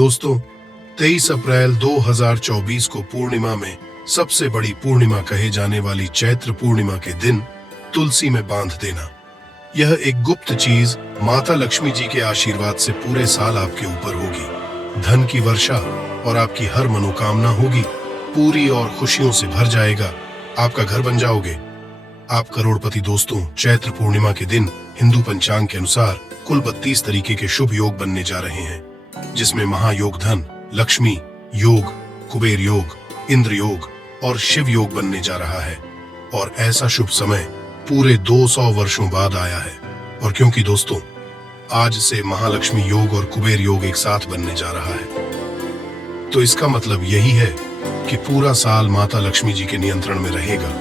दोस्तों, 23 अप्रैल 2024 को पूर्णिमा में सबसे बड़ी पूर्णिमा कहे जाने वाली चैत्र पूर्णिमा के दिन तुलसी में बांध देना, यह एक गुप्त चीज माता लक्ष्मी जी के आशीर्वाद से पूरे साल आपके ऊपर होगी। धन की वर्षा और आपकी हर मनोकामना होगी पूरी और खुशियों से भर जाएगा। आपका घर बन जाओगे, आप करोड़पति। दोस्तों, चैत्र पूर्णिमा के दिन हिंदू पंचांग के अनुसार कुल 32 तरीके के शुभ योग बनने जा रहे हैं, जिसमें महायोग धन, लक्ष्मी योग, कुबेर योग, इंद्र योग और शिव योग बनने जा रहा है। और ऐसा शुभ समय पूरे 200 वर्षों बाद आया है। और क्योंकि दोस्तों, आज से महालक्ष्मी योग और कुबेर योग एक साथ बनने जा रहा है, तो इसका मतलब यही है कि पूरा साल माता लक्ष्मी जी के नियंत्रण में रहेगा।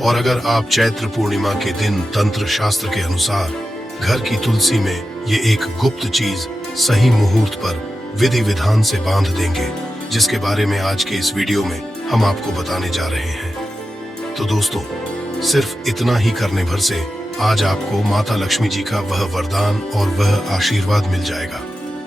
और अगर आप चैत्र पूर्णिमा के दिन तंत्र शास्त्र के अनुसार घर की तुलसी में ये एक गुप्त चीज सही मुहूर्त पर विधि विधान से बांध देंगे, जिसके बारे में आज के इस वीडियो में हम आपको बताने जा रहे हैं। तो दोस्तों, सिर्फ इतना ही करने भर से आज आपको माता लक्ष्मी जी का वह वरदान और वह आशीर्वाद मिल जाएगा,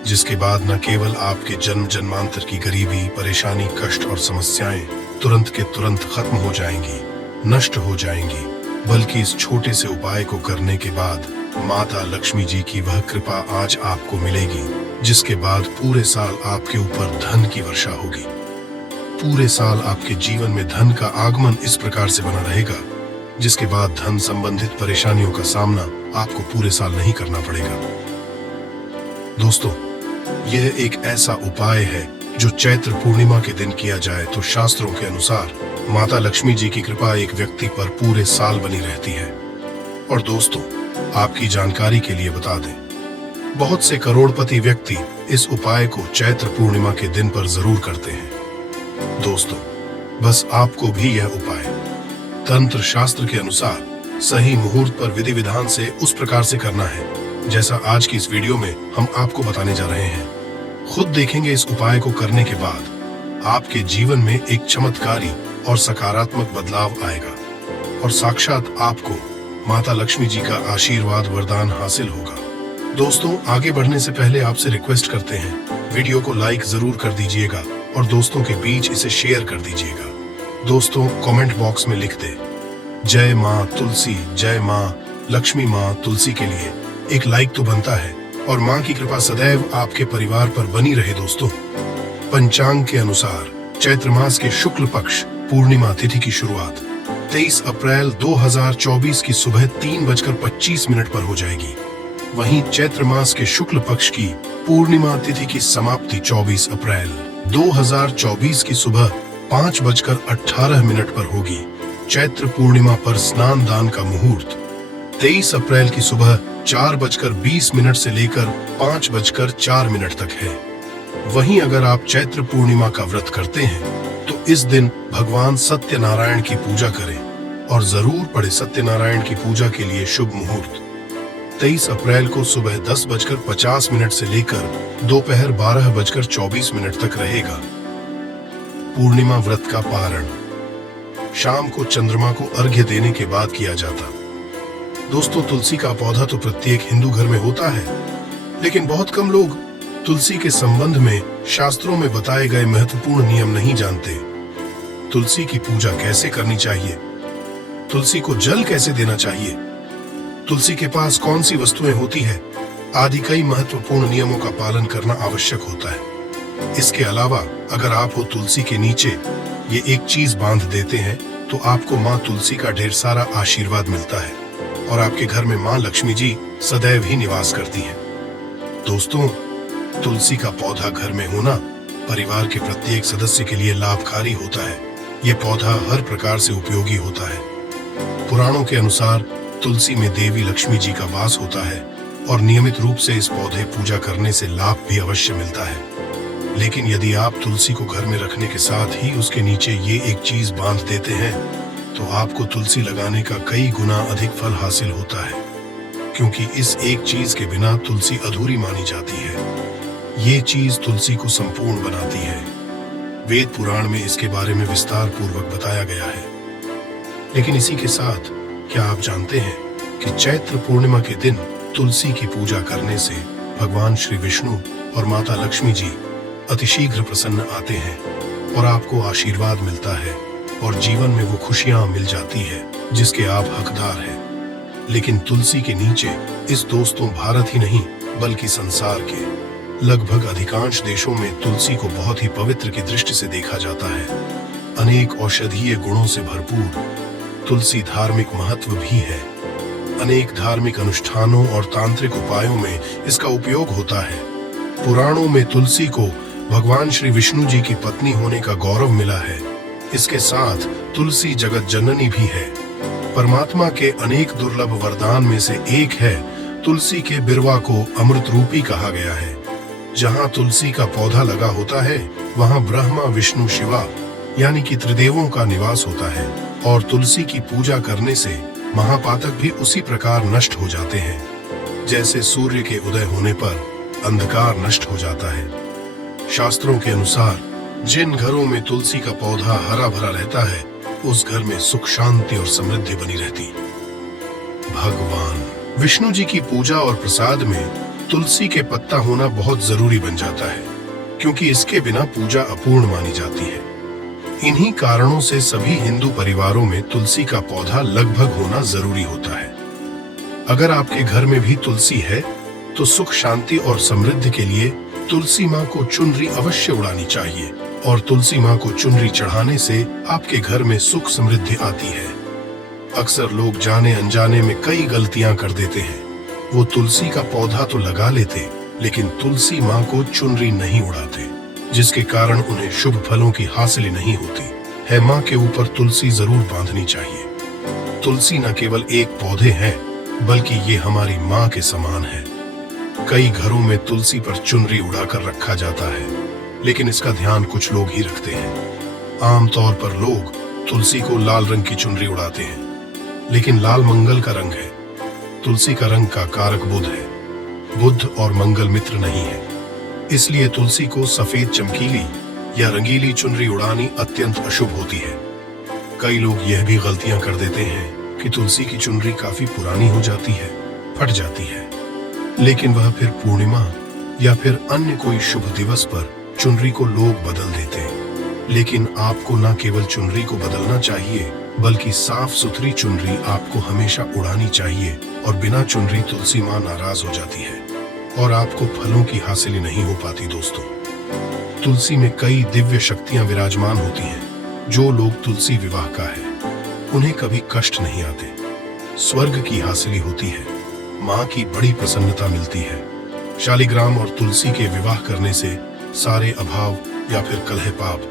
जिसके बाद न केवल आपके जन्म जन्मांतर की गरीबी, परेशानी, कष्ट और समस्याएं तुरंत के तुरंत खत्म हो जाएंगी, नष्ट हो जाएंगी, बल्कि इस छोटे से उपाय को करने के बाद माता लक्ष्मी जी की वह कृपा आज आपको मिलेगी, जिसके बाद पूरे साल आपके ऊपर धन की वर्षा होगी। पूरे साल आपके जीवन में धन का आगमन इस प्रकार से बना रहेगा, जिसके बाद धन संबंधित परेशानियों का सामना आपको पूरे साल नहीं करना पड़ेगा। दोस्तों, यह एक ऐसा उपाय है जो चैत्र पूर्णिमा के दिन किया जाए तो शास्त्रों के अनुसार माता लक्ष्मी जी की कृपा एक व्यक्ति पर पूरे साल बनी रहती है। और दोस्तों, आपकी जानकारी के लिए बता दें, बहुत से करोड़पति व्यक्ति इस उपाय को चैत्र पूर्णिमा के दिन पर जरूर करते हैं। दोस्तों, बस आपको भी यह उपाय तंत्र शास्त्र के अनुसार सही मुहूर्त पर विधि विधान से उस प्रकार से करना है, जैसा आज की इस वीडियो में हम आपको बताने जा रहे हैं। खुद देखेंगे इस उपाय को करने के बाद आपके जीवन में एक चमत्कारी और सकारात्मक बदलाव आएगा और साक्षात आपको माता लक्ष्मी जी का आशीर्वाद वरदान हासिल होगा। दोस्तों, आगे बढ़ने से पहले आपसे रिक्वेस्ट करते हैं, वीडियो को लाइक जरूर कर दीजिएगा और दोस्तों के बीच इसे शेयर कर दीजिएगा। दोस्तों, कमेंट बॉक्स में लिख दे जय माँ तुलसी, जय माँ लक्ष्मी। माँ तुलसी के लिए एक लाइक तो बनता है और माँ की कृपा सदैव आपके परिवार पर बनी रहे। दोस्तों, पंचांग के अनुसार चैत्र मास के शुक्ल पक्ष पूर्णिमा तिथि की शुरुआत 23 अप्रैल 2024 की सुबह 3:25 पर हो जाएगी। वहीं चैत्र मास के शुक्ल पक्ष की पूर्णिमा तिथि की समाप्ति 24 अप्रैल 2024 की सुबह 5:18 पर होगी। चैत्र पूर्णिमा पर स्नान दान का मुहूर्त 23 अप्रैल की सुबह 4:20 से लेकर 5:04 तक है। वहीं अगर आप चैत्र पूर्णिमा का व्रत करते हैं तो इस दिन भगवान सत्यनारायण की पूजा करें और जरूर पढ़े। सत्यनारायण की पूजा के लिए शुभ मुहूर्त 23 अप्रैल को सुबह 10:50 से लेकर दोपहर 12:24 तक रहेगा। पूर्णिमा व्रत का पारण शाम को चंद्रमा को अर्घ्य देने के बाद किया जाता। दोस्तों, तुलसी का पौधा तो प्रत्येक हिंदू घर में होता है, लेकिन बहुत कम लोग तुलसी के संबंध में शास्त्रों में बताए गए महत्वपूर्ण नियम नहीं जानते। तुलसी की पूजा कैसे करनी चाहिए, तुलसी को जल कैसे देना चाहिए, तुलसी के पास कौन सी वस्तुएं होती है आदि कई महत्वपूर्ण नियमों का पालन करना आवश्यक होता है। इसके अलावा अगर आप हो तुलसी के नीचे ये एक चीज बांध देते हैं तो आपको माँ तुलसी का ढेर सारा आशीर्वाद मिलता है और आपके घर में माँ लक्ष्मी जी सदैव ही निवास करती हैं। दोस्तों, तुलसी का पौधा घर में होना परिवार के प्रत्येक सदस्य के लिए लाभकारी होता है। ये पौधा हर प्रकार से उपयोगी होता है। पुराणों के अनुसार तुलसी में देवी लक्ष्मी जी का वास होता है और नियमित रूप से इस पौधे पूजा करने से लाभ भी अवश्य मिलता है। लेकिन यदि आप तुलसी को घर में रखने के साथ ही उसके नीचे ये एक चीज बांध देते हैं तो आपको तुलसी लगाने का कई गुना अधिक फल हासिल होता है, क्योंकि इस एक चीज के बिना तुलसी अधूरी मानी जाती है। ये चीज तुलसी को संपूर्ण बनाती है। वेद पुराण में इसके बारे में विस्तार पूर्वक बताया गया है। लेकिन इसी के साथ क्या आप जानते हैं कि चैत्र पूर्णिमा के दिन तुलसी की पूजा करने से भगवान श्री विष्णु और माता लक्ष्मी जी अतिशीघ्र प्रसन्न आते हैं और आपको आशीर्वाद मिलता है और जीवन में वो खुशियां मिल जाती है जिसके आप हकदार हैं। लेकिन तुलसी के नीचे इस दोस्तों भारत ही नहीं बल्कि संसार के लगभग अधिकांश देशों में तुलसी को बहुत ही पवित्र की दृष्टि से देखा जाता है। अनेक औषधीय गुणों से भरपूर तुलसी धार्मिक महत्व भी है। अनेक धार्मिक अनुष्ठानों और तांत्रिक उपायों में इसका उपयोग होता है। पुराणों में तुलसी को भगवान श्री विष्णु जी की पत्नी होने का गौरव मिला है। इसके साथ तुलसी जगत जननी भी है। परमात्मा के अनेक दुर्लभ वरदान में से एक है तुलसी के बिरवा को अमृत रूपी कहा गया है। जहाँ तुलसी का पौधा लगा होता है वहाँ ब्रह्मा विष्णु शिवा यानी कि त्रिदेवों का निवास होता है और तुलसी की पूजा करने से महापातक भी उसी प्रकार नष्ट हो जाते हैं जैसे सूर्य के उदय होने पर अंधकार नष्ट हो जाता है। शास्त्रों के अनुसार जिन घरों में तुलसी का पौधा हरा भरा रहता है उस घर में सुख शांति और समृद्धि बनी रहती। भगवान विष्णु जी की पूजा और प्रसाद में तुलसी के पत्ता होना बहुत जरूरी बन जाता है क्योंकि इसके बिना पूजा अपूर्ण मानी जाती है। इन्हीं कारणों से सभी हिंदू परिवारों में तुलसी का पौधा लगभग होना जरूरी होता है। अगर आपके घर में भी तुलसी है तो सुख शांति और समृद्धि के लिए तुलसी माँ को चुनरी अवश्य उड़ानी चाहिए और तुलसी माँ को चुनरी चढ़ाने से आपके घर में सुख समृद्धि आती है। अक्सर लोग जाने अनजाने में कई गलतियां कर देते हैं। वो तुलसी का पौधा तो लगा लेते लेकिन तुलसी माँ को चुनरी नहीं उड़ाते जिसके कारण उन्हें शुभ फलों की हासिल नहीं होती है। माँ के ऊपर तुलसी जरूर बांधनी चाहिए। तुलसी न केवल एक पौधे हैं बल्कि ये हमारी माँ के समान है। कई घरों में तुलसी पर चुनरी उड़ाकर रखा जाता है लेकिन इसका ध्यान कुछ लोग ही रखते हैं। आमतौर पर लोग तुलसी को लाल रंग की चुनरी उड़ाते हैं लेकिन लाल मंगल का रंग है। तुलसी का रंग का कारक बुध है। बुध और मंगल मित्र नहीं है, इसलिए तुलसी को सफेद चमकीली या रंगीली चुनरी उड़ानी अत्यंत अशुभ होती है। कई लोग यह भी गलतियां कर देते हैं कि तुलसी की चुनरी काफी पुरानी हो जाती है, फट जाती है, लेकिन वह फिर पूर्णिमा या फिर अन्य कोई शुभ दिवस पर चुनरी को लोग बदल देते हैं। लेकिन आपको न केवल चुनरी को बदलना चाहिए बल्कि साफ सुथरी चुनरी आपको हमेशा उड़ानी चाहिए और बिना चुनरी तुलसी माँ नाराज हो जाती है और आपको फलों की हासिल नहीं हो पाती। दोस्तों, तुलसी में कई दिव्य शक्तियां विराजमान होती हैं। जो लोग तुलसी विवाह का है उन्हें कभी कष्ट नहीं आते, स्वर्ग की हासिल होती है, माँ की बड़ी प्रसन्नता मिलती है। शालिग्राम और तुलसी के विवाह करने से सारे अभाव या फिर कलह पाप,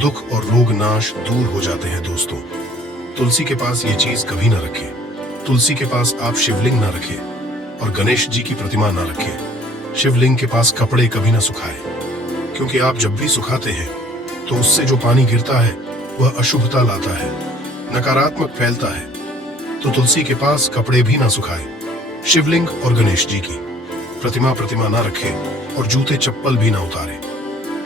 दुख और रोग नाश दूर हो जाते हैं। दोस्तों, तुलसी के पास ये चीज कभी ना रखें। तुलसी के पास आप शिवलिंग ना रखें और गणेश जी की प्रतिमा ना रखें। शिवलिंग के पास कपड़े कभी ना सुखाएं क्योंकि आप जब भी सुखाते हैं तो उससे जो पानी गिरता है वह अशुभता लाता है, नकारात्मक फैलता है। तो तुलसी के पास कपड़े भी ना सुखाएं। शिवलिंग और गणेश जी की प्रतिमा ना रखें और जूते चप्पल भी ना उतारें।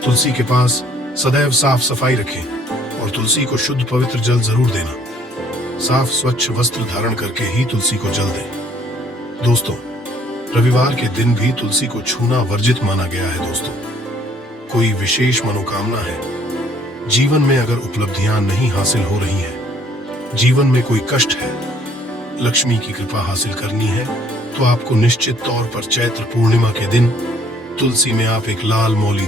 तुलसी के पास सदैव साफ सफाई रखें और तुलसी को शुद्ध पवित्र जल जरूर देना। साफ स्वच्छ वस्त्र धारण करके ही तुलसी को जल दें। दोस्तों, रविवार के दिन भी तुलसी को छूना वर्जित माना गया है। दोस्तों, कोई विशेष मनोकामना है, जीवन में अगर उपलब्धियां नहीं हासिल हो रही हैं, जीवन में कोई कष्ट है, लक्ष्मी की कृपा हासिल करनी है तो आपको निश्चित तौर पर चैत्र पूर्णिमा के दिन तुलसी में आप एक लाल मौली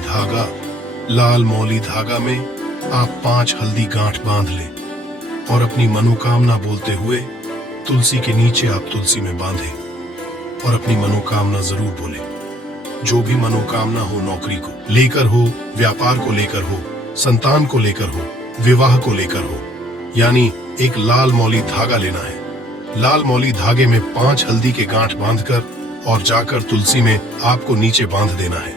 धागा में आप 5 हल्दी गांठ बांध लें और अपनी मनोकामना बोलते हुए तुलसी के नीचे आप तुलसी में बांधें और अपनी मनोकामना जरूर बोलें। जो भी मनोकामना हो, नौकरी को लेकर हो, व्यापार को लेकर हो, संतान को लेकर हो, विवाह को लेकर हो, यानी एक लाल मौली धागा लेना है। लाल मौली धागे में 5 हल्दी के गांठ बांधकर और जाकर तुलसी में आपको नीचे बांध देना है।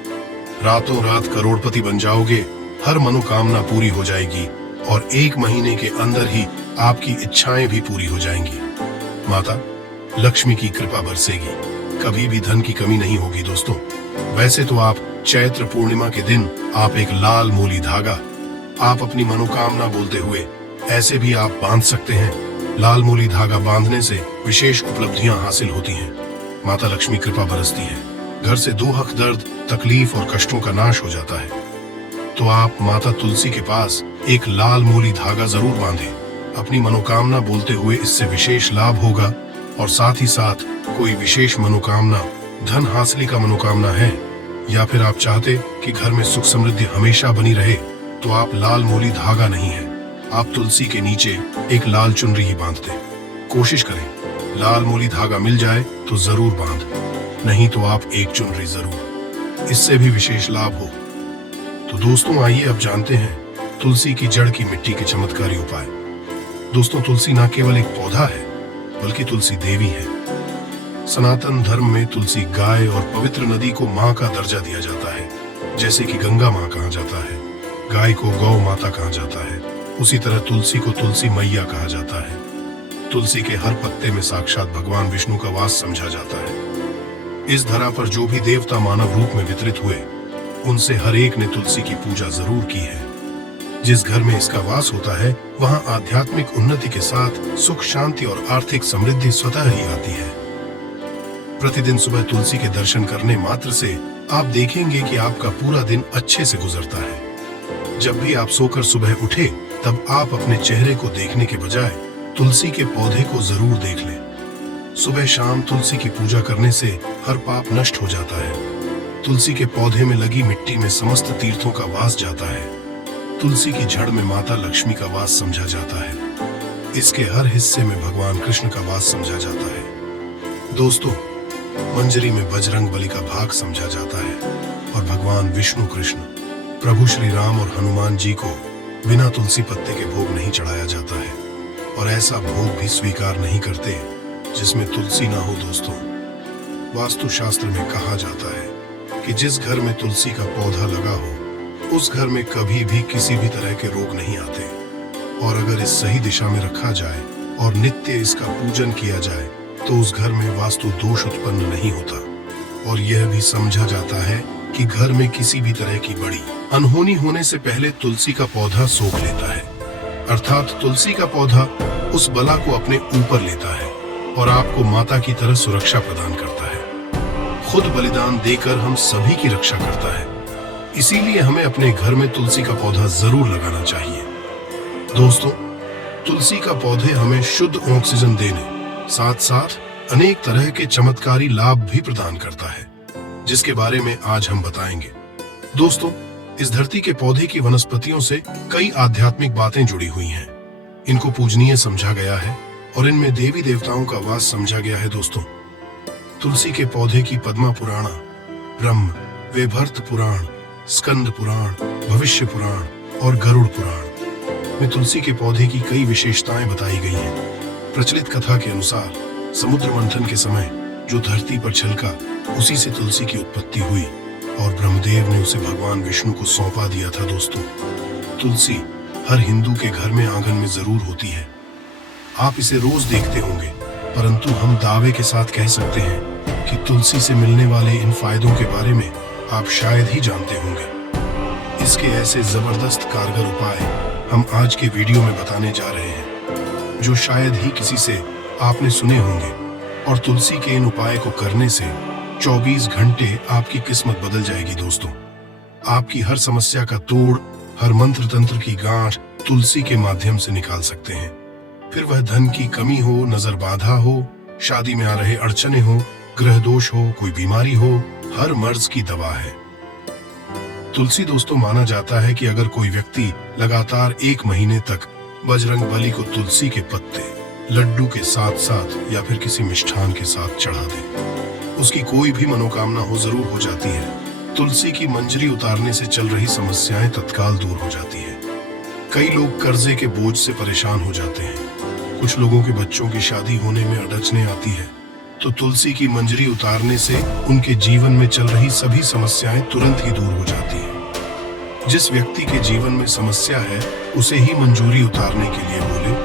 रातों रात करोड़पति बन जाओगे, हर मनोकामना पूरी हो जाएगी और 1 महीने के अंदर ही आपकी इच्छाएं भी पूरी हो जाएंगी। माता लक्ष्मी की कृपा बरसेगी, कभी भी धन की कमी नहीं होगी। दोस्तों, वैसे तो आप चैत्र पूर्णिमा के दिन आप एक लाल मौली धागा आप अपनी मनोकामना बोलते हुए ऐसे भी आप बांध सकते हैं। लाल मौली धागा बांधने से विशेष उपलब्धियां हासिल होती हैं, माता लक्ष्मी कृपा बरसती है, घर से दुख दर्द तकलीफ और कष्टों का नाश हो जाता है। तो आप माता तुलसी के पास एक लाल मोली धागा जरूर बांधें। अपनी मनोकामना बोलते हुए इससे विशेष लाभ होगा। और साथ ही साथ कोई विशेष मनोकामना, धन हासिल का मनोकामना है, या फिर आप चाहते कि घर में सुख समृद्धि हमेशा बनी रहे, तो आप लाल मोली धागा नहीं है, आप तुलसी के नीचे एक लाल चुनरी ही बांध दें। कोशिश करें लाल मोली धागा मिल जाए तो जरूर बांध, नहीं तो आप एक चुनरी जरूर, इससे भी विशेष लाभ हो। तो दोस्तों आइए अब जानते हैं तुलसी की जड़ की मिट्टी के चमत्कारी उपाय। दोस्तों तुलसी न केवल एक पौधा है, बल्कि तुलसी देवी है। सनातन धर्म में तुलसी गाय और पवित्र नदी को मां का दर्जा दिया जाता है। जैसे कि गंगा मां कहा जाता है, गाय को गौ माता कहा जाता है, उसी तरह तुलसी को तुलसी मैया कहा जाता है। तुलसी के हर पत्ते में साक्षात भगवान विष्णु का वास समझा जाता है। इस धरा पर जो भी देवता मानव रूप में वितरित हुए, उनसे हर एक ने तुलसी की पूजा जरूर की है। जिस घर में इसका वास होता है, वहां आध्यात्मिक उन्नति के साथ सुख शांति और आर्थिक समृद्धि स्वतः ही आती है। प्रतिदिन सुबह तुलसी के दर्शन करने मात्र से आप देखेंगे कि आपका पूरा दिन अच्छे से गुजरता है। जब भी आप सोकर सुबह उठे, तब आप अपने चेहरे को देखने के बजाय तुलसी के पौधे को जरूर देख लें। सुबह शाम तुलसी की पूजा करने से हर पाप नष्ट हो जाता है। तुलसी के पौधे में लगी मिट्टी में समस्त तीर्थों का वास जाता है। तुलसी की जड़ में माता लक्ष्मी का वास समझा जाता है। इसके हर हिस्से में भगवान कृष्ण का वास समझा जाता है। दोस्तों मंजरी में बजरंग बली का भाग समझा जाता है और भगवान विष्णु कृष्ण, प्रभु श्री राम और हनुमान जी को बिना तुलसी पत्ते के भोग नहीं चढ़ाया जाता है, और ऐसा भोग भी स्वीकार नहीं करते जिसमें तुलसी ना हो। दोस्तों वास्तु शास्त्र में कहा जाता है कि जिस घर में तुलसी का पौधा लगा हो, उस घर में कभी भी किसी भी तरह के रोग नहीं आते। और अगर इस सही दिशा में रखा जाए और नित्य इसका पूजन किया जाए, तो उस घर में वास्तु दोष उत्पन्न नहीं होता। और यह भी समझा जाता है कि घर में किसी भी तरह की बड़ी अनहोनी होने से पहले तुलसी का पौधा सोख लेता है, अर्थात तुलसी का पौधा उस बला को अपने ऊपर लेता है और आपको माता की तरह सुरक्षा प्रदान करता है। खुद बलिदान देकर हम सभी की रक्षा करता है। इसीलिए हमें अपने घर में तुलसी का पौधा जरूर लगाना चाहिए। दोस्तों तुलसी का पौधे हमें शुद्ध ऑक्सीजन देने साथ साथ अनेक तरह के चमत्कारी लाभ भी प्रदान करता है, जिसके बारे में आज हम बताएंगे। दोस्तों इस धरती के पौधे की वनस्पतियों से कई आध्यात्मिक बातें जुड़ी हुई हैं। इनको पूजनीय समझा गया है और इनमें देवी देवताओं का वास समझा गया है। दोस्तों तुलसी के पौधे की पद्मा पुराण, ब्रह्म वैवर्त पुराण, स्कंद पुराण, भविष्य पुराण और गरुड़ पुराण में तुलसी के पौधे की कई विशेषताएं बताई गई हैं। प्रचलित कथा के अनुसार समुद्र मंथन के समय जो धरती पर छलका, उसी से तुलसी की उत्पत्ति हुई और ब्रह्मदेव ने उसे भगवान विष्णु को सौंपा दिया था। दोस्तों तुलसी हर हिंदू के घर में आंगन में जरूर होती है। आप इसे रोज देखते होंगे, परंतु हम दावे के साथ कह सकते हैं कि तुलसी से मिलने वाले इन फायदों के बारे में आप शायद ही जानते होंगे। इसके ऐसे जबरदस्त कारगर उपाय हम आज के वीडियो में बताने जा रहे हैं, जो शायद ही किसी से आपने सुने होंगे। और तुलसी के इन उपाय को करने से 24 घंटे आपकी किस्मत बदल जाएगी। दोस्तों आपकी हर समस्या का तोड़, हर मंत्र तंत्र की गांठ तुलसी के माध्यम से निकाल सकते हैं। फिर वह धन की कमी हो, नजर बाधा हो, शादी में आ रहे अड़चने हो, ग्रह दोष हो, कोई बीमारी हो, हर मर्ज की दवा है तुलसी। दोस्तों माना जाता है कि अगर कोई व्यक्ति लगातार 1 महीने तक बजरंग बली को तुलसी के पत्ते लड्डू के साथ साथ या फिर किसी मिष्ठान के साथ चढ़ा दे, उसकी कोई भी मनोकामना हो जरूर हो जाती है। तुलसी की मंजरी उतारने से चल रही समस्याएं तत्काल दूर हो जाती है। कई लोग कर्जे के बोझ से परेशान हो जाते हैं। कुछ लोगों के बच्चों की शादी होने में अड़चने आती है, तो तुलसी की मंजरी उतारने से उनके जीवन में चल रही सभी समस्याएं तुरंत ही दूर हो जाती हैं। जिस व्यक्ति के जीवन में समस्या है, उसे ही मंजूरी उतारने के लिए बोले।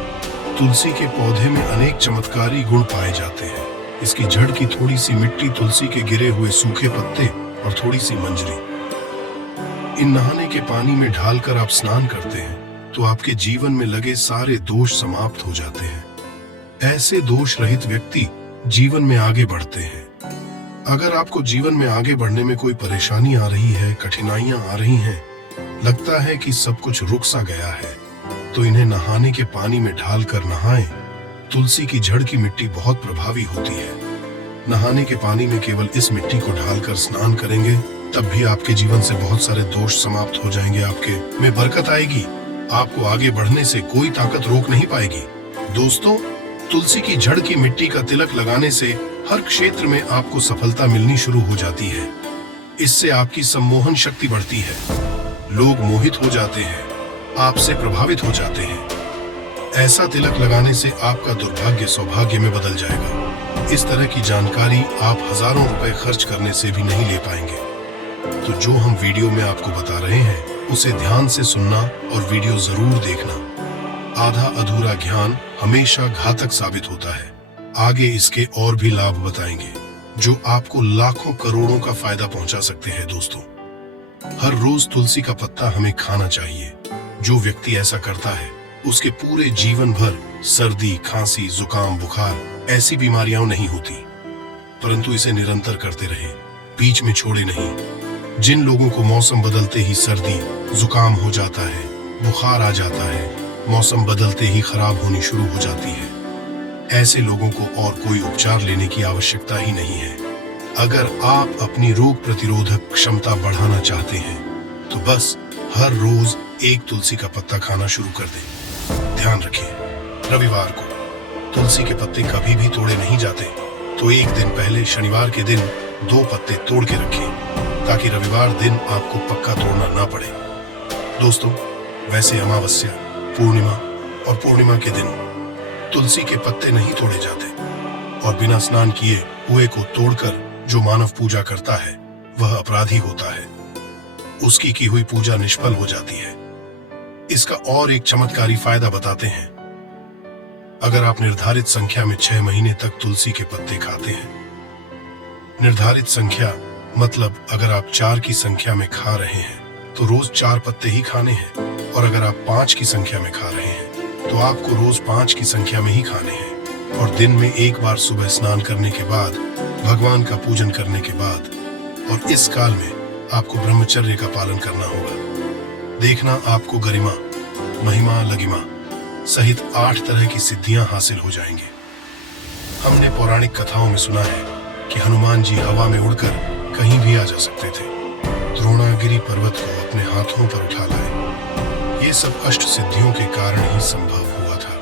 तुलसी के पौधे में अनेक चमत्कारी गुण पाए जाते हैं। इसकी जड़ की थोड़ी सी मिट्टी, तुलसी के गिरे हुए सूखे पत्ते और थोड़ी सी मंजरी, इन नहाने के पानी में डालकर आप स्नान करते हैं तो आपके जीवन में लगे सारे दोष समाप्त हो जाते हैं। ऐसे दोष रहित व्यक्ति जीवन में आगे बढ़ते हैं। अगर आपको जीवन में आगे बढ़ने में कोई परेशानी आ रही है, कठिनाइयां आ रही हैं, लगता है कि सब कुछ रुक सा गया है, तो इन्हें नहाने के पानी में ढालकर नहाएं। तुलसी की जड़ की मिट्टी बहुत प्रभावी होती है। नहाने के पानी में केवल इस मिट्टी को ढालकर स्नान करेंगे, तब भी आपके जीवन से बहुत सारे दोष समाप्त हो जाएंगे। आपके में बरकत आएगी। आपको आगे बढ़ने से कोई ताकत रोक नहीं पाएगी। दोस्तों, तुलसी की जड़ की मिट्टी का तिलक लगाने से हर क्षेत्र में आपको सफलता मिलनी शुरू हो जाती है। इससे आपकी सम्मोहन शक्ति बढ़ती है। लोग मोहित हो जाते हैं, आपसे प्रभावित हो जाते हैं। ऐसा तिलक लगाने से आपका दुर्भाग्य सौभाग्य में बदल जाएगा। इस तरह की जानकारी आप हजारों रुपए खर्च करने से भी नहीं ले पाएंगे। तो जो हम वीडियो में आपको बता रहे हैं, उसे ध्यान से सुनना और वीडियो जरूर देखना। आधा अधूरा ज्ञान हमेशा घातक साबित होता है। आगे इसके और भी लाभ बताएंगे, जो आपको लाखों करोड़ों का फायदा पहुंचा सकते हैं। दोस्तों, हर रोज तुलसी का पत्ता हमें खाना चाहिए। जो व्यक्ति ऐसा करता है, उसके पूरे जीवन भर सर्दी, खांसी, जुकाम, बुखार ऐसी बीमारियां नहीं होती। परंतु इसे निरंतर करते रहे, बीच में छोड़े नहीं। जिन लोगों को मौसम बदलते ही सर्दी, जुकाम हो जाता है, बुखार आ जाता है, मौसम बदलते ही खराब होनी शुरू हो जाती है, ऐसे लोगों को और कोई उपचार लेने की आवश्यकता ही नहीं है। अगर आप अपनी रोग प्रतिरोधक क्षमता बढ़ाना चाहते हैं, तो बस हर रोज एक तुलसी का पत्ता खाना शुरू कर दें। ध्यान रखें, रविवार को तुलसी के पत्ते कभी भी तोड़े नहीं जाते, तो एक दिन पहले शनिवार के दिन 2 पत्ते तोड़ के रखें, ताकि रविवार दिन आपको पक्का तोड़ना ना पड़े। दोस्तों, वैसे अमावस्या, पूर्णिमा और पूर्णिमा के दिन तुलसी के पत्ते नहीं तोड़े जाते, और बिना स्नान किए हुए को तोड़कर जो मानव पूजा करता है, वह अपराधी होता है। उसकी की हुई पूजा निष्फल हो जाती है। इसका और एक चमत्कारी फायदा बताते हैं। अगर आप निर्धारित संख्या में 6 महीने तक तुलसी के पत्ते खाते हैं, निर्धारित संख्या मतलब अगर आप 4 की संख्या में खा रहे हैं, तो रोज 4 पत्ते ही खाने हैं, और अगर आप 5 की संख्या में खा रहे हैं, तो आपको रोज 5 की संख्या में ही खाने हैं। और दिन में एक बार सुबह स्नान करने के बाद, भगवान का पूजन करने के बाद, और इस काल में आपको ब्रह्मचर्य का पालन करना होगा। देखना आपको गरिमा, महिमा, लगिमा सहित 8 तरह की सिद्धियां हासिल हो जाएंगे। हमने पौराणिक कथाओं में सुना है कि हनुमान जी हवा में उड़कर कहीं भी आ जा सकते थे। द्रोणागिरी पर्वत को अपने हाथों पर उठा लाए। ये सब अष्ट सिद्धियों के कारण ही संभव हुआ था,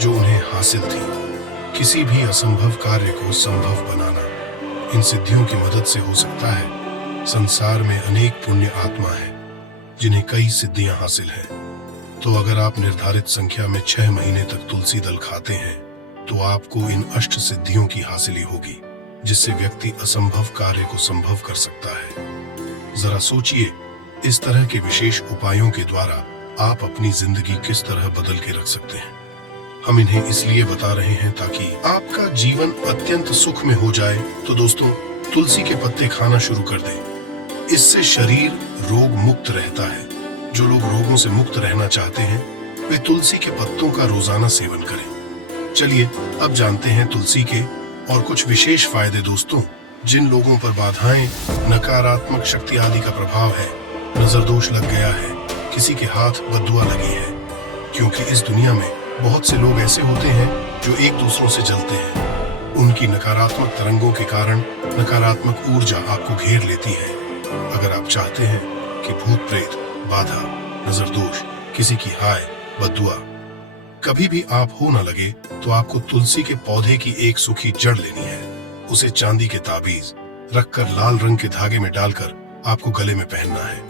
जो उन्हें हासिल थी। किसी भी असंभव कार्य को संभव बनाना इन सिद्धियों की मदद से हो सकता है। संसार में अनेक पुण्य आत्मा है जिन्हें कई सिद्धियां हासिल हैं। तो अगर आप निर्धारित संख्या में 6 महीने तक तुलसी दल खाते हैं, तो आपको इन अष्ट सिद्धियों की हासिली होगी, जिससे व्यक्ति असंभव कार्य को संभव कर सकता है। जरा सोचिए, इस तरह के विशेष उपायों के द्वारा आप अपनी जिंदगी किस तरह बदल के रख सकते हैं। हम इन्हें इसलिए बता रहे हैं ताकि आपका जीवन अत्यंत सुख में हो जाए। तो दोस्तों, तुलसी के पत्ते खाना शुरू कर दें। इससे शरीर रोग मुक्त रहता है। जो लोग रोगों से मुक्त रहना चाहते हैं, वे तुलसी के पत्तों का रोजाना सेवन करें। चलिए अब जानते हैं तुलसी के और कुछ विशेष फायदे। दोस्तों, जिन लोगों पर बाधाएं, नकारात्मक शक्ति आदि का प्रभाव है, नजर दोष लग गया है, किसी के हाथ बद्दुआ लगी है, क्योंकि इस दुनिया में बहुत से लोग ऐसे होते हैं जो एक दूसरों से जलते हैं। उनकी नकारात्मक तरंगों के कारण नकारात्मक ऊर्जा आपको घेर लेती है। अगर आप चाहते हैं कि भूत प्रेत, बाधा, नजर दोष, किसी की हाय, बद्दुआ कभी भी आप हो न लगे, तो आपको तुलसी के पौधे की एक सूखी जड़ लेनी है। उसे चांदी के ताबीज रखकर लाल रंग के धागे में डालकर आपको गले में पहनना है।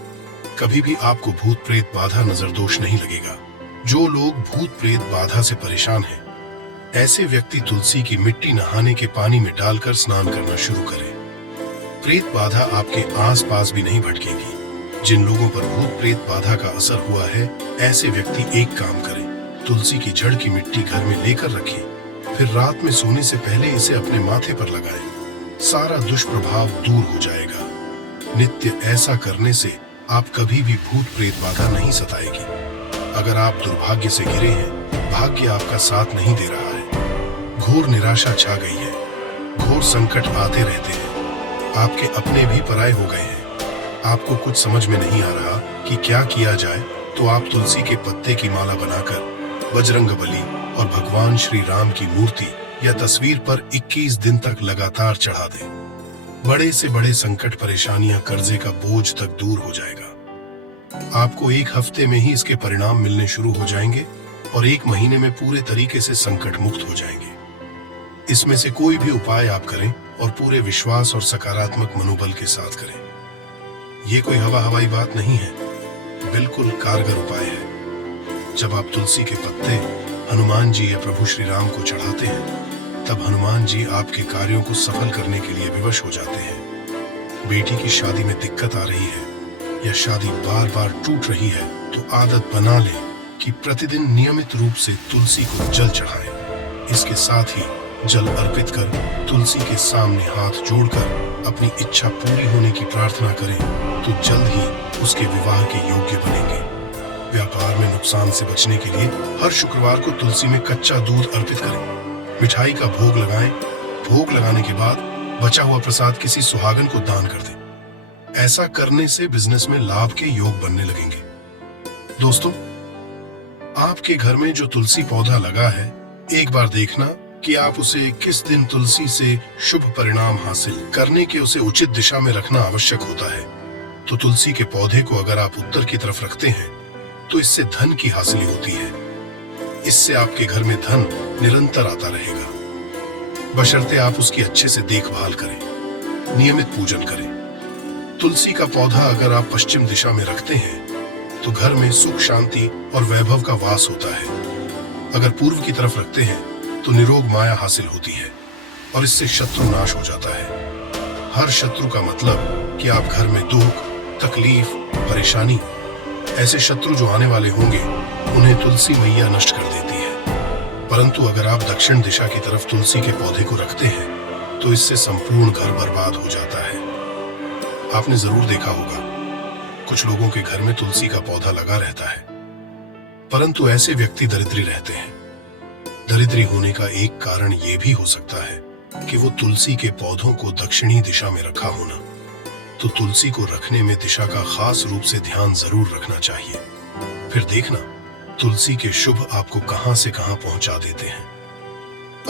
कभी भी आपको भूत प्रेत, बाधा, नजर दोष नहीं लगेगा। जो लोग भूत प्रेत बाधा से परेशान हैं, ऐसे व्यक्ति तुलसी की मिट्टी नहाने के पानी में डालकर स्नान करना शुरू करें। प्रेत बाधा आपके आसपास भी नहीं भटकेगी। जिन लोगों पर भूत प्रेत बाधा का असर हुआ है, ऐसे व्यक्ति एक काम करें, तुलसी की जड़ की मिट्टी घर में लेकर रखें, फिर रात में सोने से पहले इसे अपने माथे पर लगाएं। सारा दुष्प्रभाव दूर हो जाएगा। नित्य ऐसा करने से आप कभी भी भूत प्रेत बाधा नहीं सताएगी। अगर आप दुर्भाग्य से गिरे हैं, भाग्य आपका साथ नहीं दे रहा है, घोर निराशा छा गई है, घोर संकट आते रहते हैं, आपके अपने भी पराये हो गए हैं, आपको कुछ समझ में नहीं आ रहा कि क्या किया जाए, तो आप तुलसी के पत्ते की माला बनाकर बजरंगबली और भगवान श्री राम की मूर्ति या तस्वीर पर 21 दिन तक लगातार चढ़ा दें। बड़े से बड़े संकट, परेशानियां, कर्जे का बोझ तक दूर हो जाएगा। आपको 1 हफ्ते में ही इसके परिणाम मिलने शुरू हो जाएंगे और 1 महीने में पूरे तरीके से संकट मुक्त हो जाएंगे। इसमें से कोई भी उपाय आप करें और पूरे विश्वास और सकारात्मक मनोबल के साथ करें। ये कोई हवाई बात नहीं है, बिल्कुल कारगर उपाय है। जब आप तुलसी के पत्ते हनुमान जी या प्रभु श्री राम को चढ़ाते हैं, तब हनुमान जी आपके कार्यों को सफल करने के लिए विवश हो जाते हैं। बेटी की शादी में दिक्कत आ रही है या शादी बार बार टूट रही है, तो आदत बना लें कि प्रतिदिन नियमित रूप से तुलसी को जल चढ़ाएं। इसके साथ ही जल अर्पित कर तुलसी के सामने हाथ जोड़कर अपनी इच्छा पूरी होने की प्रार्थना करें, तो जल्द ही उसके विवाह के योग्य बनेंगे। व्यापार में नुकसान से बचने के लिए हर शुक्रवार को तुलसी में कच्चा दूध अर्पित करें। मिठाई का भोग लगाएं। भोग लगाने के बाद बचा हुआ प्रसाद किसी सुहागन को दान कर दें। ऐसा करने से बिजनेस में लाभ के योग बनने लगेंगे। दोस्तों, आपके घर में जो तुलसी पौधा लगा है, एक बार देखना कि आप उसे किस दिन तुलसी से शुभ परिणाम हासिल करने के उसे उचित दिशा में रखना आवश्यक होता है। तो तुलसी के पौधे को अगर आप उत्तर की तरफ रखते हैं, तो इससे धन की हासिली होती है। इससे आपके घर में धन निरंतर आता रहेगा, बशर्ते आप उसकी अच्छे से देखभाल करें, नियमित पूजन करें। तुलसी का पौधा अगर आप पश्चिम दिशा में रखते हैं, तो घर में सुख, शांति और वैभव का वास होता है। अगर पूर्व की तरफ रखते हैं, तो निरोग माया हासिल होती है और इससे शत्रु नाश हो जाता है। हर शत्रु का मतलब कि आप घर में दुख, तकलीफ, परेशानी, ऐसे शत्रु जो आने वाले होंगे, उन्हें तुलसी मैया नष्ट कर देती है। परंतु अगर आप दक्षिण दिशा की तरफ तुलसी के पौधे को रखते हैं, तो इससे संपूर्ण घर बर्बाद हो जाता है। आपने जरूर देखा होगा, कुछ लोगों के घर में तुलसी का पौधा लगा रहता है, परंतु ऐसे व्यक्ति दरिद्री रहते हैं। दरिद्री होने का एक कारण यह भी हो सकता है कि वो तुलसी के पौधों को दक्षिणी दिशा में रखा होना। तो तुलसी को रखने में दिशा का खास रूप से ध्यान जरूर रखना चाहिए। फिर देखना तुलसी के शुभ आपको कहां से कहां पहुंचा देते हैं।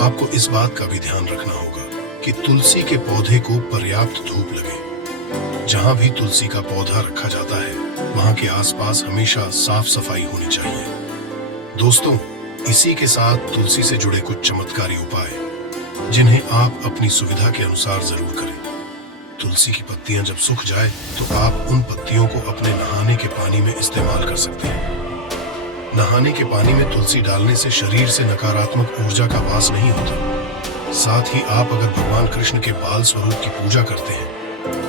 आपको इस बात का भी ध्यान रखना होगा कि तुलसी के पौधे को पर्याप्त धूप लगे। जहां भी तुलसी का पौधा रखा जाता है, वहां के आसपास हमेशा साफ सफाई होनी चाहिए। दोस्तों, इसी के साथ तुलसी से जुड़े कुछ चमत्कारी उपाय, जिन्हें आप अपनी सुविधा के अनुसार जरूर करें। तुलसी की पत्तियां जब सूख जाए, तो आप उन पत्तियों को अपने नहाने के पानी में इस्तेमाल कर सकते हैं। नहाने के पानी में तुलसी डालने से शरीर से नकारात्मक ऊर्जा का वास नहीं होता। साथ ही आप अगर भगवान कृष्ण के बाल स्वरूप की पूजा करते हैं,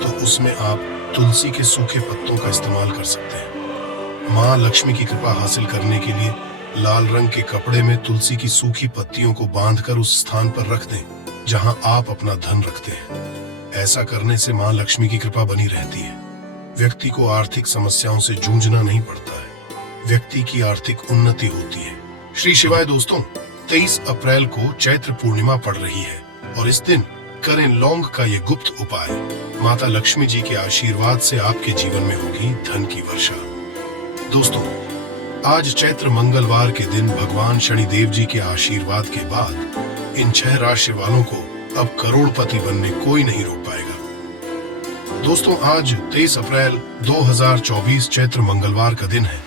तो उसमें आप तुलसी के सूखे पत्तों का इस्तेमाल कर सकते हैं। माँ लक्ष्मी की कृपा हासिल करने के लिए लाल रंग के कपड़े में तुलसी की सूखी पत्तियों को बांधकर उस स्थान पर रख दें जहां आप अपना धन रखते हैं। ऐसा करने से माँ लक्ष्मी की कृपा बनी रहती है। व्यक्ति को आर्थिक समस्याओं से जूझना नहीं पड़ता है, व्यक्ति की आर्थिक उन्नति होती है। श्री शिवाय दोस्तों, 23 अप्रैल को चैत्र पूर्णिमा पड़ रही है और इस दिन करें लौंग का ये गुप्त उपाय। माता लक्ष्मी जी के आशीर्वाद से आपके जीवन में होगी धन की वर्षा। दोस्तों, आज चैत्र मंगलवार के दिन भगवान शनिदेव जी के आशीर्वाद के बाद इन 6 राशि वालों को अब करोड़पति बनने कोई नहीं रोक पाएगा। दोस्तों, आज 23 अप्रैल 2024 चैत्र मंगलवार का दिन है।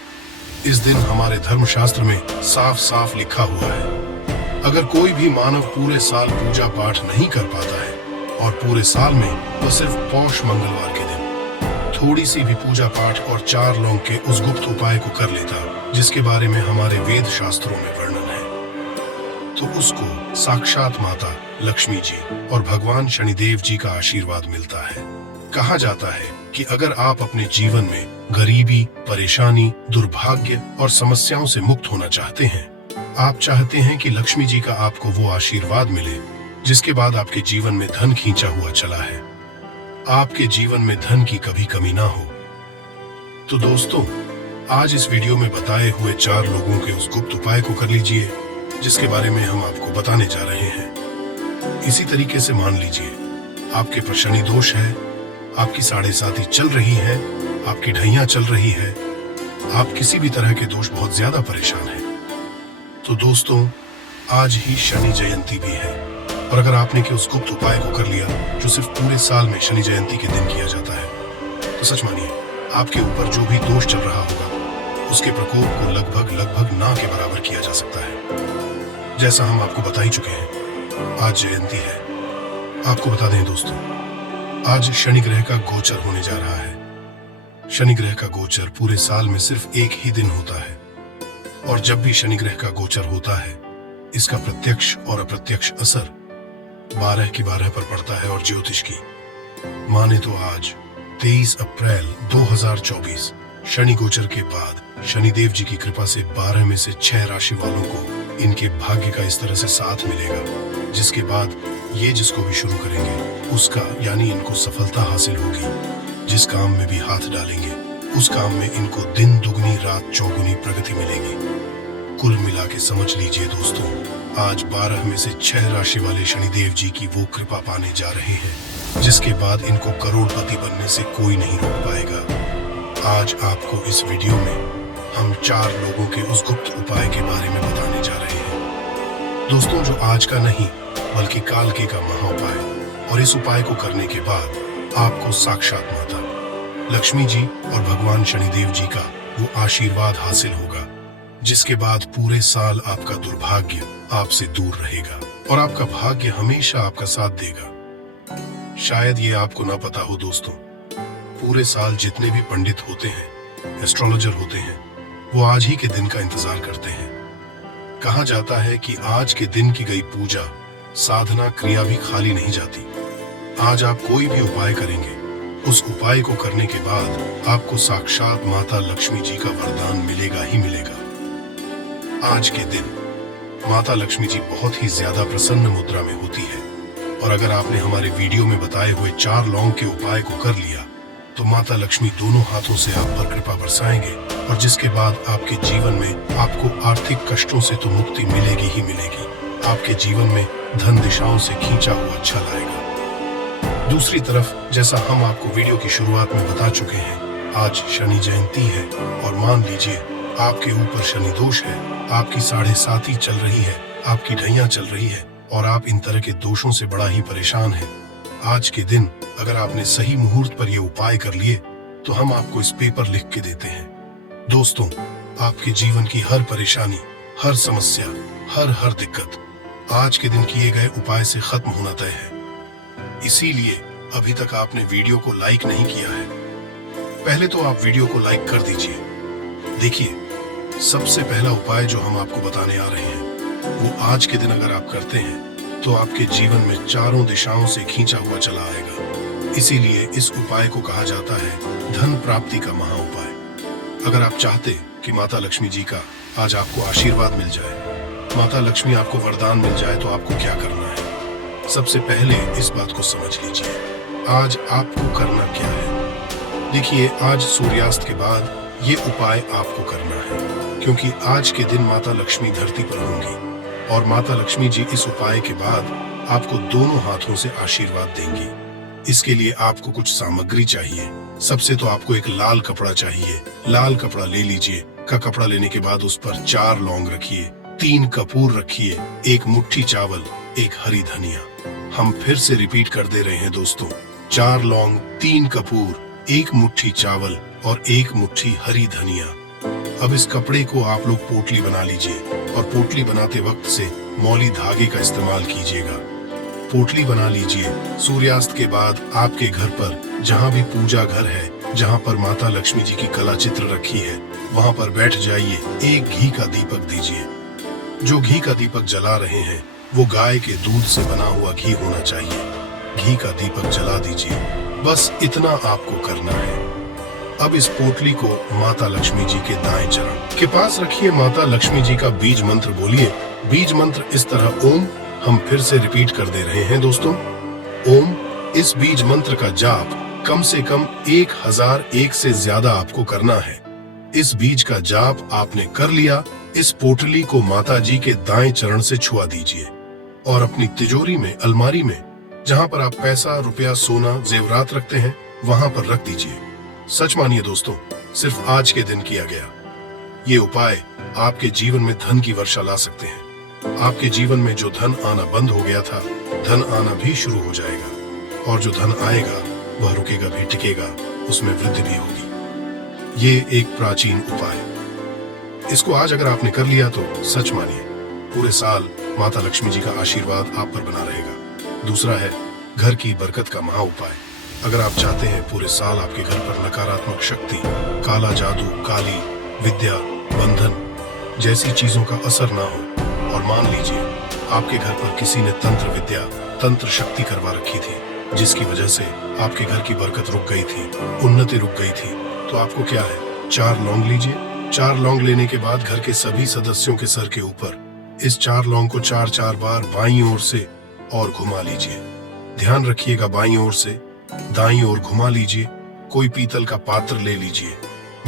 इस दिन हमारे धर्मशास्त्र में साफ साफ लिखा हुआ है, अगर कोई भी मानव पूरे साल पूजा पाठ नहीं कर पाता है और पूरे साल में वो सिर्फ पौष मंगलवार के दिन थोड़ी सी भी पूजा पाठ और 4 लौंग के उस गुप्त उपाय को कर लेता, जिसके बारे में हमारे वेद शास्त्रों में वर्णन है, तो उसको साक्षात माता लक्ष्मी जी और भगवान शनिदेव जी का आशीर्वाद मिलता है। कहा जाता है कि अगर आप अपने जीवन में गरीबी, परेशानी, दुर्भाग्य और समस्याओं से मुक्त होना चाहते हैं, आप चाहते हैं कि लक्ष्मी जी का आपको वो आशीर्वाद मिले जिसके बाद आपके जीवन में धन खींचा हुआ चला है, आपके जीवन में धन की कभी कमी ना हो, तो दोस्तों आज इस वीडियो में बताए हुए 4 लोगों के उस गुप्त उपाय को कर लीजिए जिसके बारे में हम आपको बताने जा रहे हैं। इसी तरीके से मान लीजिए आपके पर शनि दोष है, आपकी 7.5 चल रही है, आपकी ढैया चल रही है, आप किसी भी तरह के दोष बहुत ज्यादा परेशान हैं, तो दोस्तों आज ही शनि जयंती भी है। और अगर आपने के उस गुप्त उपाय को कर लिया जो सिर्फ पूरे साल में शनि जयंती के दिन किया जाता है, तो सच मानिए आपके ऊपर जो भी दोष चल रहा होगा उसके प्रकोप को लगभग ना के बराबर किया जा सकता है। जैसा हम आपको बता ही चुके हैं, आज जयंती है। आपको बता दें दोस्तों, आज शनि ग्रह का गोचर होने जा रहा है। शनि ग्रह का गोचर पूरे साल में सिर्फ एक ही दिन होता है, और जब भी शनि ग्रह का गोचर होता है इसका प्रत्यक्ष और अप्रत्यक्ष असर 12 की 12 पर पड़ता है। और ज्योतिष की माने तो आज 23 अप्रैल 2024 शनि गोचर के बाद शनिदेव जी की कृपा से 12 में से 6 राशि वालों को इनके भाग्य का इस तरह से साथ मिलेगा, जिसके बाद ये जिसको भी शुरू करेंगे उसका यानी इनको सफलता हासिल होगी। जिस काम में भी हाथ डालेंगे उस काम में इनको दिन दुगनी रात चौगुनी प्रगति मिलेगी। कुल मिला के समझ लीजिए दोस्तों, आज 12 में से 6 राशि वाले शनिदेव जी की वो कृपा पाने जा रहे हैं जिसके बाद इनको करोड़पति बनने से कोई नहीं रोक पाएगा। आज आपको इस वीडियो में हम 4 लोगों के उस गुप्त उपाय के बारे में बताने जा रहे हैं दोस्तों, जो आज का नहीं बल्कि काल के का महा उपाय। और इस उपाय को करने के बाद आपको साक्षात माता लक्ष्मी जी और भगवान शनिदेव जी का वो आशीर्वाद हासिल होगा, जिसके बाद पूरे साल आपका दुर्भाग्य आपसे दूर रहेगा और आपका भाग्य हमेशा आपका साथ देगा। शायद ये आपको ना पता हो दोस्तों, पूरे साल जितने भी पंडित होते हैं, एस्ट्रोलॉजर होते हैं, वो आज ही के दिन का इंतजार करते हैं। कहा जाता है कि आज के दिन की गई पूजा साधना क्रिया भी खाली नहीं जाती। आज आप कोई भी उपाय करेंगे, उस उपाय को करने के बाद आपको साक्षात माता लक्ष्मी जी का वरदान मिलेगा ही मिलेगा। आज के दिन माता लक्ष्मी जी बहुत ही ज्यादा प्रसन्न मुद्रा में होती है, और अगर आपने हमारे वीडियो में बताए हुए 4 लौंग के उपाय को कर लिया तो माता लक्ष्मी दोनों हाथों से आप पर कृपा बरसाएंगे, और जिसके बाद आपके जीवन में आपको आर्थिक कष्टों से तो मुक्ति मिलेगी ही मिलेगी। आपके जीवन में धन दिशाओं से खींचा हुआ अच्छा लाएगा। दूसरी तरफ, जैसा हम आपको वीडियो की शुरुआत में बता चुके हैं, आज शनि जयंती है और मान लीजिए आपके ऊपर शनि दोष है, आपकी 7.5 चल रही है, आपकी ढैया चल रही है और आप इन तरह के दोषों से बड़ा ही परेशान हैं। आज के दिन अगर आपने सही मुहूर्त पर यह उपाय कर लिए तो हम आपको इस पेपर लिख के देते हैं। दोस्तों, आपके जीवन की हर परेशानी, हर समस्या, हर दिक्कत आज के दिन किए गए उपाय से खत्म होना तय है। इसीलिए अभी तक आपने वीडियो को लाइक नहीं किया है, पहले तो आप वीडियो को लाइक कर दीजिए। देखिए, सबसे पहला उपाय जो हम आपको बताने आ रहे हैं वो आज के दिन अगर आप करते हैं तो आपके जीवन में चारों दिशाओं से खींचा हुआ चला आएगा। इसीलिए इस उपाय को कहा जाता है धन प्राप्ति का महा उपाय। अगर आप चाहते कि माता लक्ष्मी जी का आज आपको आशीर्वाद मिल जाए, माता लक्ष्मी आपको वरदान मिल जाए, तो आपको क्या करना है? सबसे पहले इस बात को समझ लीजिए, आज आपको करना क्या है। देखिए, आज सूर्यास्त के बाद ये उपाय आपको करना है, क्योंकि आज के दिन माता लक्ष्मी धरती पर होंगी और माता लक्ष्मी जी इस उपाय के बाद आपको दोनों हाथों से आशीर्वाद देंगी। इसके लिए आपको कुछ सामग्री चाहिए। सबसे तो आपको एक लाल कपड़ा चाहिए। लाल कपड़ा ले लीजिए। का कपड़ा लेने के बाद उस पर 4 लौंग रखिए, 3 कपूर रखिए, 1 मुट्ठी चावल, 1 हरी धनिया। हम फिर से रिपीट कर दे रहे हैं दोस्तों, 4 लौंग, 3 कपूर, 1 मुट्ठी चावल और 1 मुट्ठी हरी धनिया। अब इस कपड़े को आप लोग पोटली बना लीजिए और पोटली बनाते वक्त से मौली धागे का इस्तेमाल कीजिएगा। पोटली बना लीजिए। सूर्यास्त के बाद आपके घर पर जहाँ भी पूजा घर है, जहाँ पर माता लक्ष्मी जी की कला चित्र रखी है, वहाँ पर बैठ जाइए। 1 घी का दीपक दीजिए। जो घी का दीपक जला रहे हैं वो गाय के दूध से बना हुआ घी होना चाहिए। घी का दीपक जला दीजिए। बस इतना आपको करना है। अब इस पोटली को माता लक्ष्मी जी के दाएं चरण के पास रखिए। माता लक्ष्मी जी का बीज मंत्र बोलिए। बीज मंत्र इस तरह ओम, हम फिर से रिपीट कर दे रहे हैं दोस्तों, ओम। इस बीज मंत्र का जाप कम से कम 1001 से ज्यादा आपको करना है। इस बीज का जाप आपने कर लिया, इस पोटली को माता जी के दाएं चरण से छुआ दीजिए और अपनी तिजोरी में, अलमारी में, जहां पर आप पैसा, रुपया, सोना, जेवरात रखते हैं, वहां पर रख दीजिए। सच मानिए दोस्तों, सिर्फ आज के दिन किया गया। ये उपाय आपके जीवन में धन की वर्षा ला सकते हैं। आपके जीवन में जो धन आना बंद हो गया था, धन आना भी शुरू हो जाएगा, और जो धन आएगा वह रुकेगा भी, टिकेगा, उसमें वृद्धि भी होगी। ये एक प्राचीन उपाय। इसको आज अगर आपने कर लिया तो सच मानिए पूरे साल माता लक्ष्मी जी का आशीर्वाद आप पर बना रहेगा। दूसरा है घर की बरकत का महा उपाय। अगर आप चाहते हैं पूरे साल आपके घर पर नकारात्मक शक्ति, काला जादू, काली विद्या, बंधन जैसी चीजों का असर ना हो, और मान लीजिए आपके घर पर किसी ने तंत्र विद्या, तंत्र शक्ति करवा रखी थी, जिसकी वजह से आपके घर की बरकत रुक गई थी, उन्नति रुक गई थी, तो आपको क्या है, 4 लौंग लीजिए। 4 लौंग लेने के बाद घर के सभी सदस्यों के सर के ऊपर इस 4 लौंग को 4-4 बार बाईं ओर से और घुमा लीजिए। ध्यान रखिएगा, बाईं ओर से दाईं ओर घुमा लीजिए। कोई पीतल का पात्र ले लीजिए,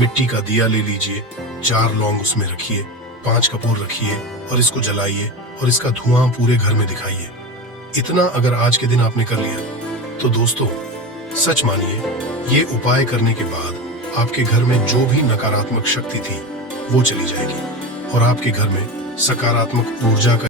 मिट्टी का दिया ले लीजिए, 4 लौंग उसमें रखिए, 5 कपूर रखिए और इसको जलाइए और इसका धुआं पूरे घर में दिखाइए। इतना अगर आज के दिन आपने कर लिया तो दोस्तों सच मानिए ये उपाय करने के बाद आपके घर में जो भी नकारात्मक शक्ति थी वो चली जाएगी और आपके घर में सकारात्मक ऊर्जा का